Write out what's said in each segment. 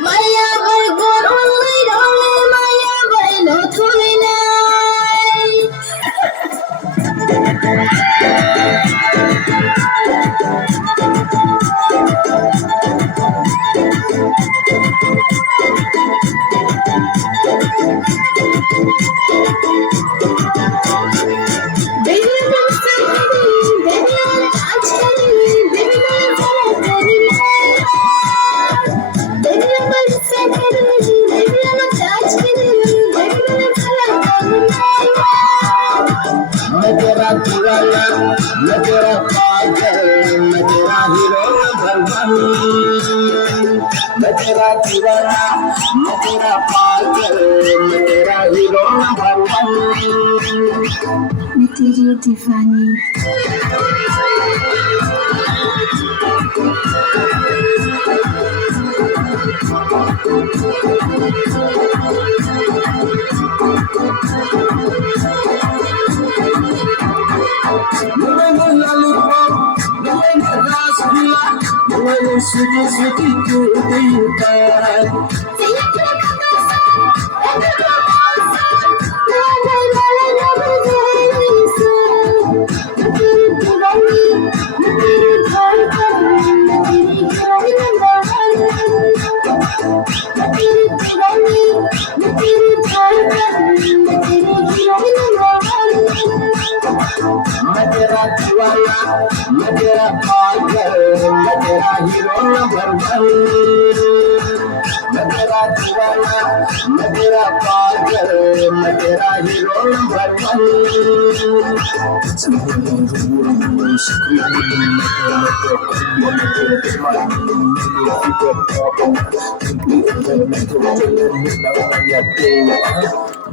Maya by God only Maya by no Turinai. Baby, I'm standing, baby, I'm touching, baby, I'm falling. Baby, I'm standing, baby, I'm touching, baby, I'm falling. मैं तेरा दीवाना, मैं तेरा पागल, मैं तेरा hero number one. मैं तेरा दीवाना, मैं तेरा पागल, मैं तेरा हीरो नंबर वन। मैं तेरी दीवानी मैंने लॉलीपॉप, मैंने रसगुल्ला, मैंने स्वीटी स्वीटी के दिल मैं तेरा दीवाना, मैं तेरा पागल, मैं तेरा हीरो नंबर वन। मैं तेरा दीवाना, मैं तेरा पागल, मैं तेरा हीरो नंबर वन।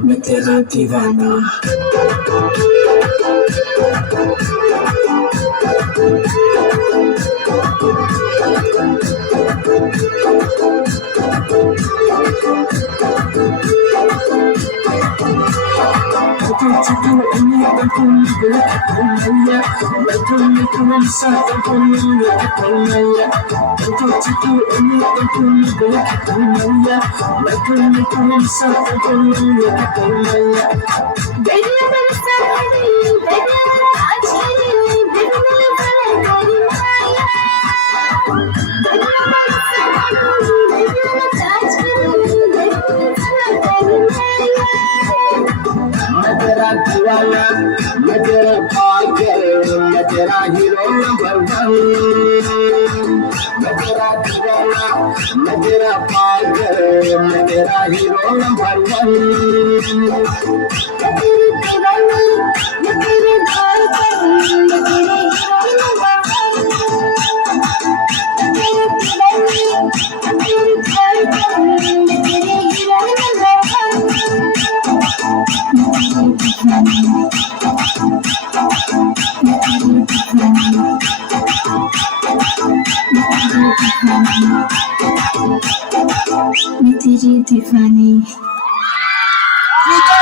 मैं तेरा दीवाना। Baby, I'm standing, baby, I'm touching, baby, I'm मैं तेरा दीवाना, मैं तेरा पागल, मैं तेरा हीरो नंबर वन। मैं तेरा दीवाना, मैं तेरा पागल, मैं तेरा हीरो नंबर वन। मैं तेरी दीवानी, मैं तेरे